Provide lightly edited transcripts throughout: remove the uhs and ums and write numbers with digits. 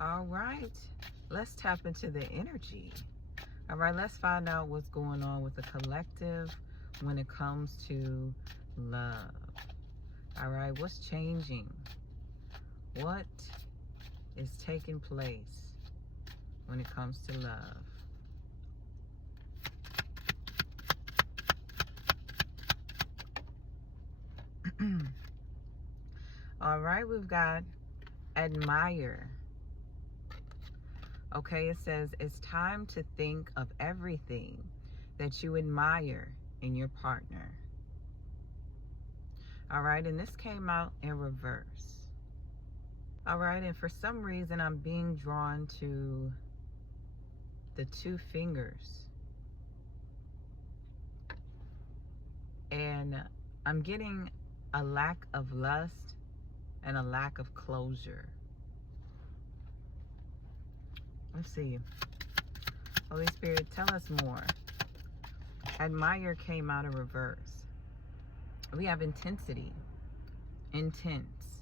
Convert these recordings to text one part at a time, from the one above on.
All right, let's tap into the energy. All right, let's find out what's going on with the collective when it comes to love. All right, what's changing? What is taking place when it comes to love? All right, we've got admire. Okay, it says it's time to think of everything that you admire in your partner. All right, and this came out in reverse. All right, and for some reason I'm being drawn to the 2 fingers. And I'm getting a lack of lust and a lack of closure. Let's see. Holy Spirit, tell us more. Admire came out of reverse. We have intensity. Intense.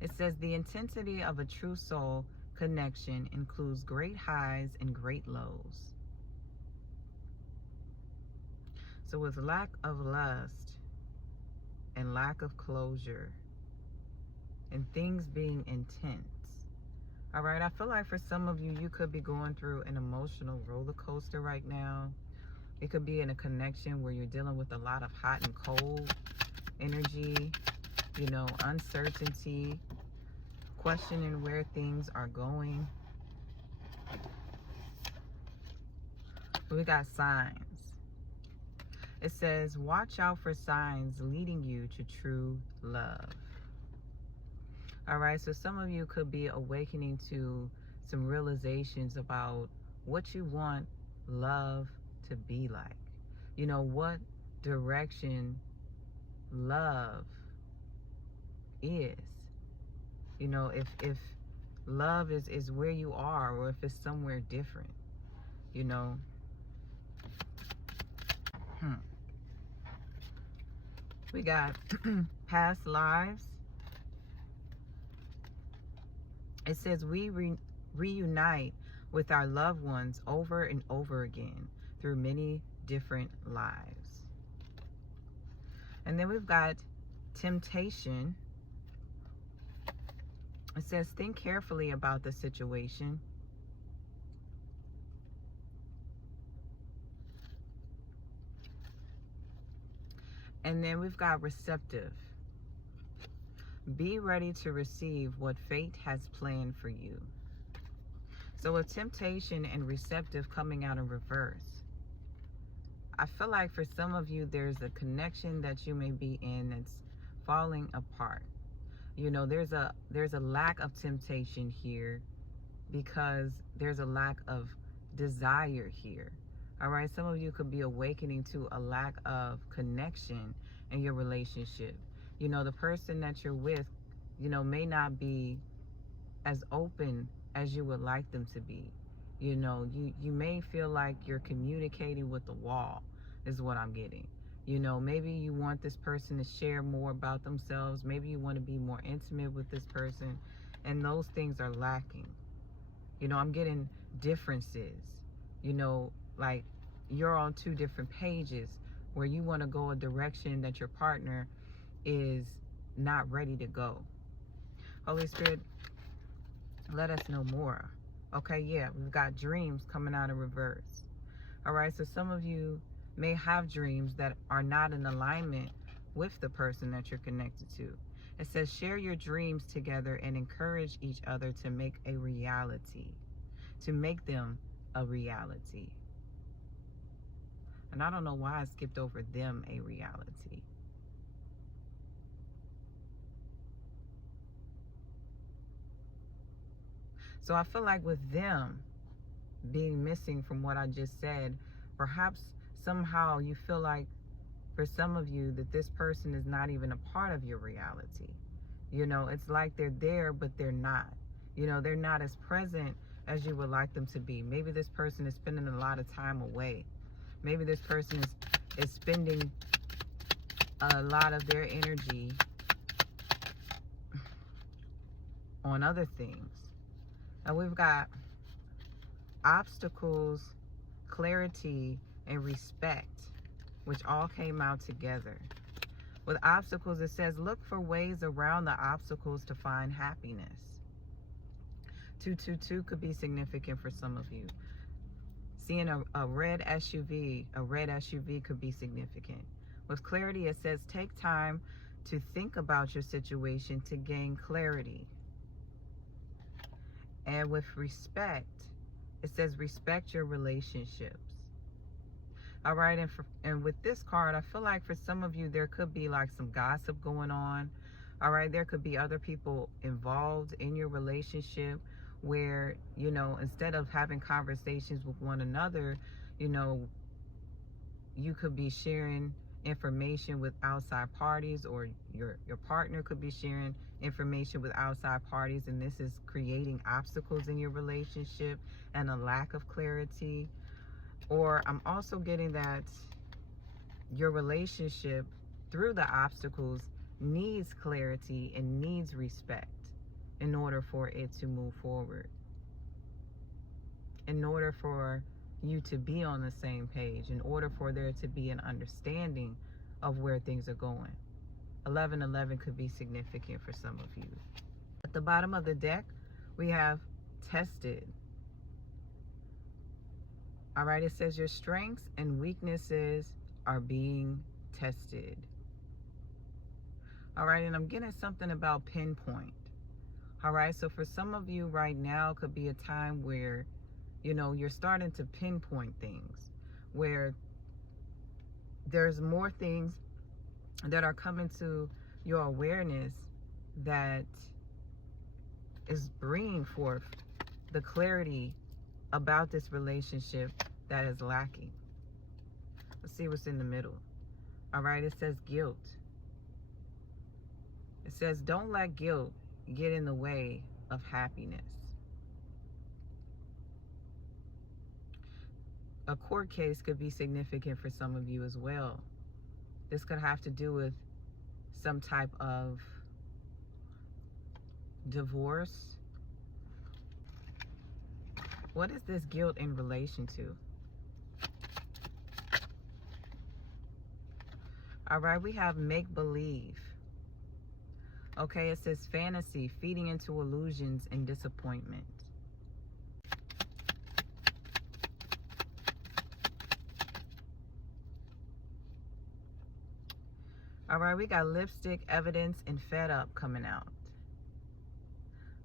It says the intensity of a true soul connection includes great highs and great lows. So with lack of lust and lack of closure and things being intense, all right, I feel like for some of you, you could be going through an emotional roller coaster right now. It could be in a connection where you're dealing with a lot of hot and cold energy, you know, uncertainty, questioning where things are going. We got signs. It says, watch out for signs leading you to true love. All right, so some of you could be awakening to some realizations about what you want love to be like. You know, what direction love is. You know, if love is where you are, or if it's somewhere different, you know. We got past lives. It says we reunite with our loved ones over and over again through many different lives. And then we've got temptation. It says think carefully about the situation. And then we've got receptive. Be ready to receive what fate has planned for you. So with temptation and receptive coming out in reverse, I feel like for some of you, there's a connection that you may be in that's falling apart. You know, there's a lack of temptation here because there's a lack of desire here. All right, some of you could be awakening to a lack of connection in your relationship. You know, the person that you're with, you know, may not be as open as you would like them to be. You know, you may feel like you're communicating with the wall, is what I'm getting. You know, maybe you want this person to share more about themselves. Maybe you want to be more intimate with this person, and those things are lacking. You know, I'm getting differences. You know, like you're on 2 different pages where you want to go a direction that your partner is not ready to go. Holy Spirit, let us know more. Okay, yeah, we've got dreams coming out in reverse. All right, so some of you may have dreams that are not in alignment with the person that you're connected to. It says share your dreams together and encourage each other to make a reality, to make them a reality. And I don't know why I skipped over them a reality. So I feel like with them being missing from what I just said, perhaps somehow you feel like for some of you that this person is not even a part of your reality. You know, it's like they're there, but they're not. You know, they're not as present as you would like them to be. Maybe this person is spending a lot of time away. Maybe this person is spending a lot of their energy on other things. And we've got obstacles, clarity, and respect, which all came out together. With obstacles, it says, look for ways around the obstacles to find happiness. 222 could be significant for some of you. Seeing a red SUV could be significant. With clarity, it says, take time to think about your situation to gain clarity. And with respect, it says, respect your relationships. All right, and with this card, I feel like for some of you, there could be like some gossip going on. All right, there could be other people involved in your relationship where, you know, instead of having conversations with one another, you know, you could be sharing information with outside parties, or your partner could be sharing information with outside parties, and this is creating obstacles in your relationship and a lack of clarity. Or I'm also getting that your relationship, through the obstacles, needs clarity and needs respect in order for it to move forward. In order for you to be on the same page, in order for there to be an understanding of where things are going. 1111 could be significant for some of you. At the bottom of the deck, we have tested. All right, it says your strengths and weaknesses are being tested. All right, and I'm getting something about pinpoint. All right, so for some of you right now, could be a time where, you know, you're starting to pinpoint things, where there's more things that are coming to your awareness that is bringing forth the clarity about this relationship that is lacking. Let's see what's in the middle. All right, it says guilt. It says don't let guilt get in the way of happiness. A court case could be significant for some of you as well. This could have to do with some type of divorce. What is this guilt in relation to? All right, we have make-believe. Okay, it says fantasy, feeding into illusions and disappointment. All right, we got lipstick, evidence, and fed up coming out.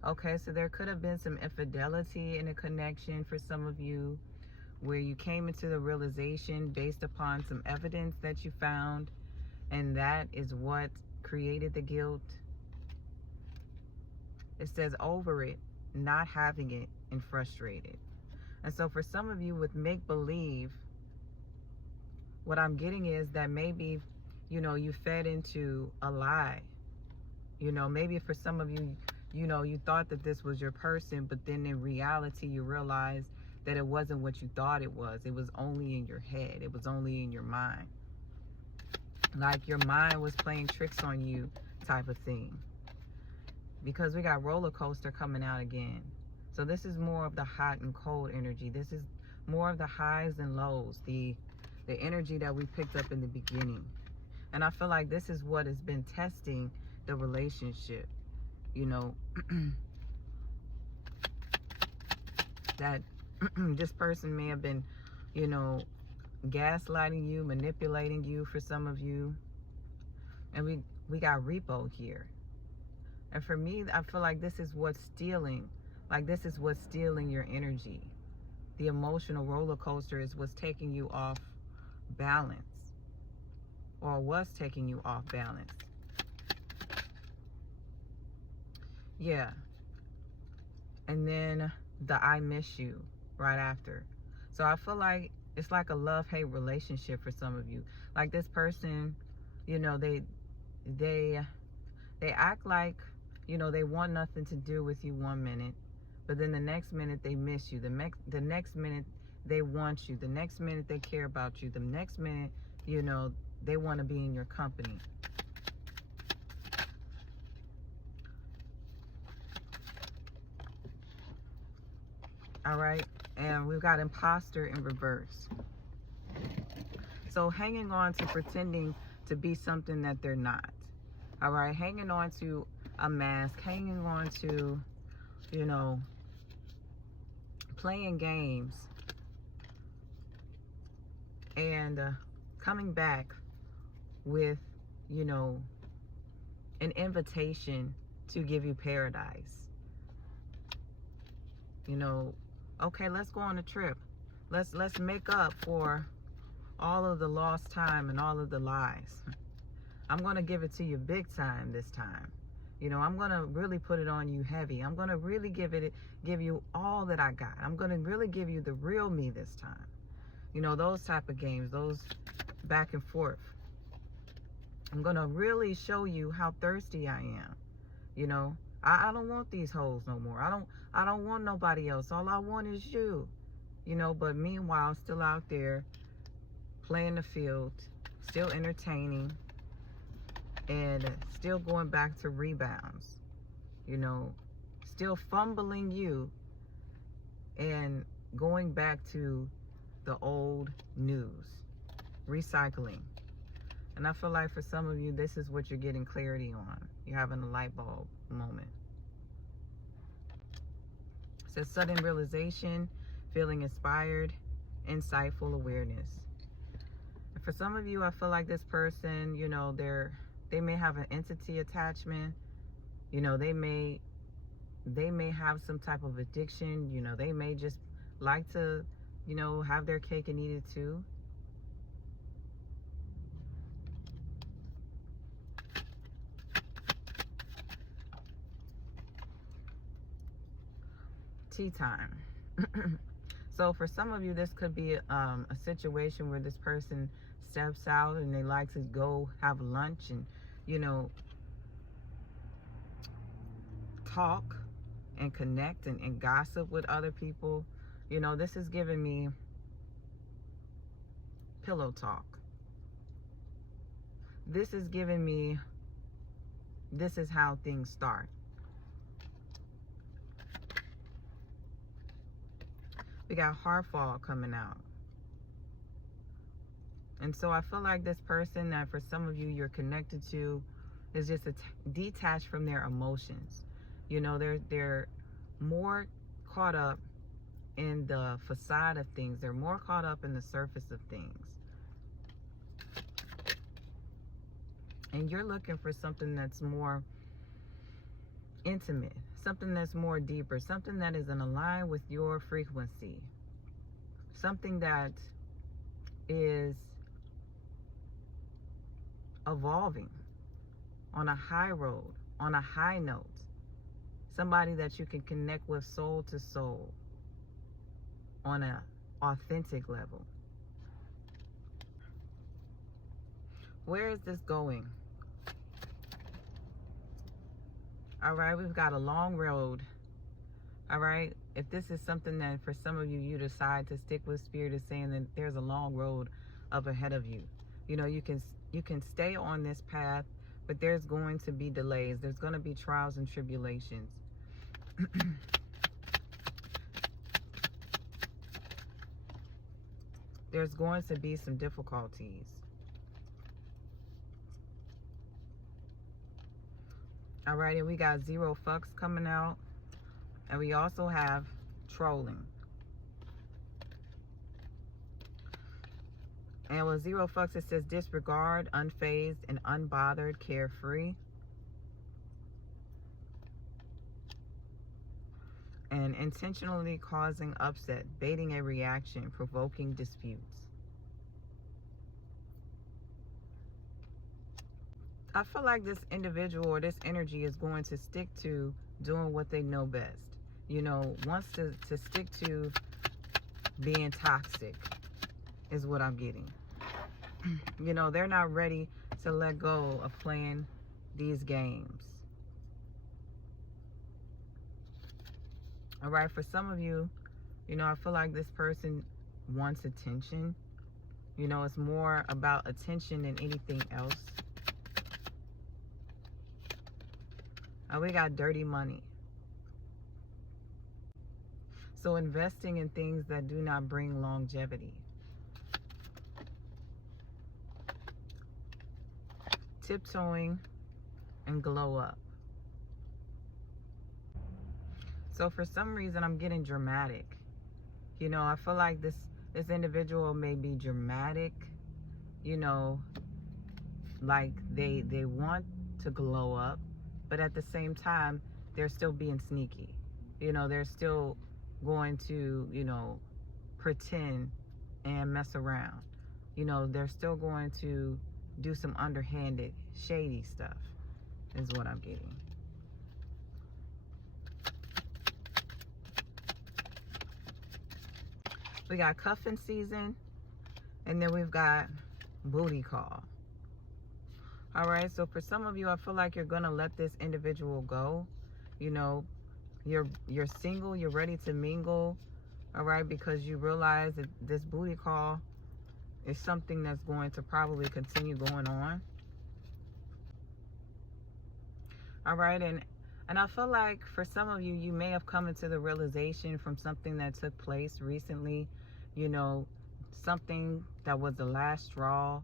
Okay, so there could have been some infidelity in a connection for some of you, where you came into the realization based upon some evidence that you found, and that is what created the guilt. It says over it, not having it, and frustrated. And so for some of you with make-believe, what I'm getting is that maybe, you know, you fed into a lie. You know, maybe for some of you, you know, you thought that this was your person, but then in reality, you realized that it wasn't what you thought it was. It was only in your head. It was only in your mind. Like your mind was playing tricks on you type of thing. Because we got roller coaster coming out again. So this is more of the hot and cold energy. This is more of the highs and lows, the energy that we picked up in the beginning. And I feel like this is what has been testing the relationship. You know, that this person may have been, you know, gaslighting you, manipulating you for some of you. And we got repo here. And for me, I feel like this is what's stealing. Like this is what's stealing your energy. The emotional roller coaster is what's taking you off balance. Or was taking you off balance. Yeah. And then the I miss you right after. So I feel like it's like a love-hate relationship for some of you. Like this person, you know, they act like, you know, they want nothing to do with you 1 minute, but then the next minute they miss you. The next minute they want you. The next minute they care about you. The next minute, you know, they want to be in your company. All right. And we've got imposter in reverse. So hanging on to pretending to be something that they're not. All right. Hanging on to a mask, hanging on to, you know, playing games, and coming back with, you know, an invitation to give you paradise. You know, okay, let's go on a trip. Let's make up for all of the lost time and all of the lies. I'm going to give it to you big time this time. You know, I'm going to really put it on you heavy. I'm going to really give you all that I got. I'm going to really give you the real me this time. You know, those type of games, those back and forth. I'm going to really show you how thirsty I am. You know, I don't want these hoes no more. I don't want nobody else. All I want is you. You know, but meanwhile, still out there playing the field, still entertaining, and still going back to rebounds. You know, still fumbling you and going back to the old news, recycling. And I feel like for some of you, this is what you're getting clarity on. You're having a light bulb moment. It says sudden realization, feeling inspired, insightful awareness. And for some of you, I feel like this person, you know, they may have an entity attachment. You know, they may have some type of addiction. You know, they may just like to, you know, have their cake and eat it too. Tea time. So for some of you, this could be a situation where this person steps out and they like to go have lunch and, you know, talk and connect and gossip with other people. You know, this is giving me pillow talk. This is giving me, this is how things start. We got Heartfall coming out. And so I feel like this person that for some of you you're connected to is just detached from their emotions. You know, they're more caught up in the facade of things. They're more caught up in the surface of things. And you're looking for something that's more intimate, something that's more deeper, something that is in line with your frequency, something that is evolving on a high road, on a high note, somebody that you can connect with soul to soul on an authentic level. Where is this going? All right, we've got a long road. All right, if this is something that for some of you, you decide to stick with, Spirit is saying that there's a long road up ahead of you. You know, you can stay on this path, but there's going to be delays. There's going to be trials and tribulations. There's going to be some difficulties. All right, and we got Zero Fucks coming out. And we also have trolling. And with Zero Fucks, it says disregard, unfazed, and unbothered, carefree. And intentionally causing upset, baiting a reaction, provoking disputes. I feel like this individual or this energy is going to stick to doing what they know best. You know, wants to stick to being toxic is what I'm getting. You know, they're not ready to let go of playing these games. All right, for some of you, you know, I feel like this person wants attention. You know, it's more about attention than anything else. We got dirty money. So investing in things that do not bring longevity. Tiptoeing and glow up. So for some reason, I'm getting dramatic. You know, I feel like this individual may be dramatic, you know, like they want to glow up, but at the same time, they're still being sneaky. You know, they're still going to, you know, pretend and mess around. You know, they're still going to do some underhanded, shady stuff, is what I'm getting. We got cuffing season, and then we've got booty call. All right, so for some of you, I feel like you're gonna let this individual go. You know, you're single, you're ready to mingle, all right, because you realize that this booty call is something that's going to probably continue going on. All right, and I feel like for some of you, you may have come into the realization from something that took place recently, you know, something that was the last straw.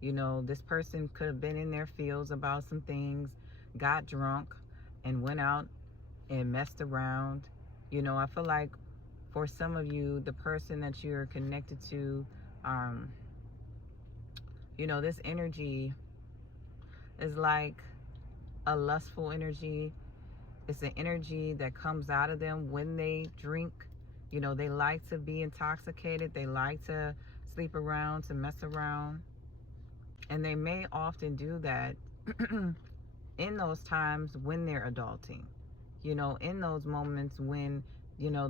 You know, this person could have been in their feels about some things, got drunk, and went out and messed around. You know, I feel like for some of you, the person that you're connected to, you know, this energy is like a lustful energy. It's an energy that comes out of them when they drink. You know, they like to be intoxicated. They like to sleep around, to mess around. And they may often do that in those times when they're adulting. You know, in those moments when, you know,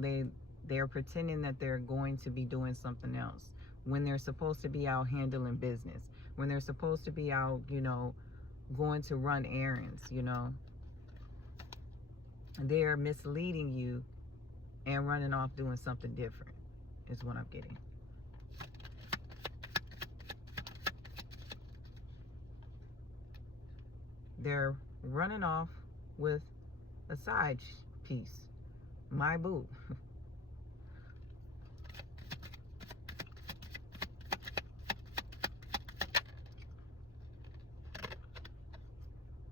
they're pretending that they're going to be doing something else. When they're supposed to be out handling business. When they're supposed to be out, you know, going to run errands, you know. They're misleading you and running off doing something different, is what I'm getting. They're running off with a side piece. My boo.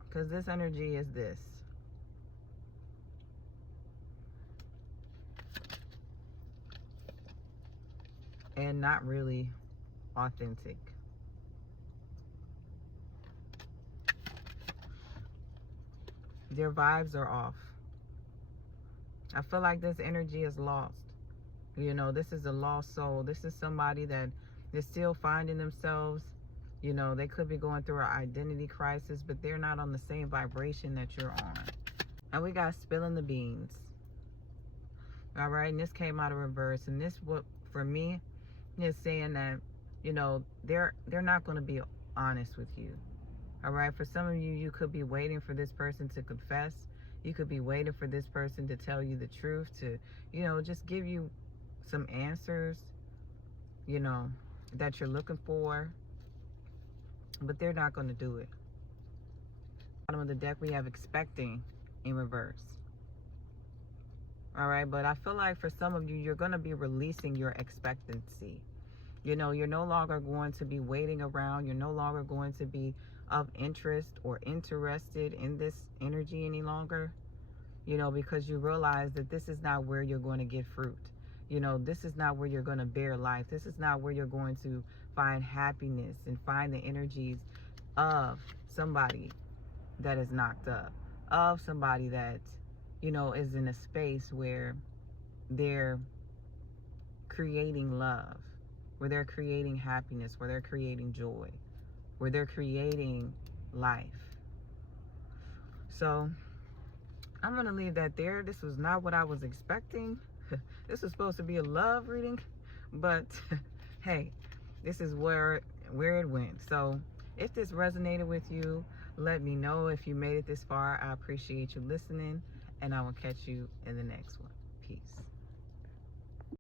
Because this energy is this. And not really authentic. Their vibes are off. I feel like this energy is lost. You know, this is a lost soul. This is somebody that is still finding themselves. You know, they could be going through an identity crisis, but they're not on the same vibration that you're on. And we got spilling the beans. All right, and this came out of reverse. And this, what for me, is saying that, you know, they're not going to be honest with you. All right, for some of you, you could be waiting for this person to confess. You could be waiting for this person to tell you the truth, to, you know, just give you some answers, you know, that you're looking for. But they're not going to do it. Bottom of the deck, we have expecting in reverse. All right, but I feel like for some of you, you're going to be releasing your expectancy. You know, you're no longer going to be waiting around. You're no longer going to be of interest or interested in this energy any longer. You know, because you realize that this is not where you're going to get fruit. You know, this is not where you're going to bear life. This is not where you're going to find happiness and find the energies of somebody that is knocked up, of somebody that, you know, is in a space where they're creating love, where they're creating happiness, where they're creating joy, where they're creating life. So I'm going to leave that there. This was not what I was expecting. This was supposed to be a love reading, but hey, this is where it went. So if this resonated with you, let me know. If you made it this far, I appreciate you listening, and I will catch you in the next one. Peace.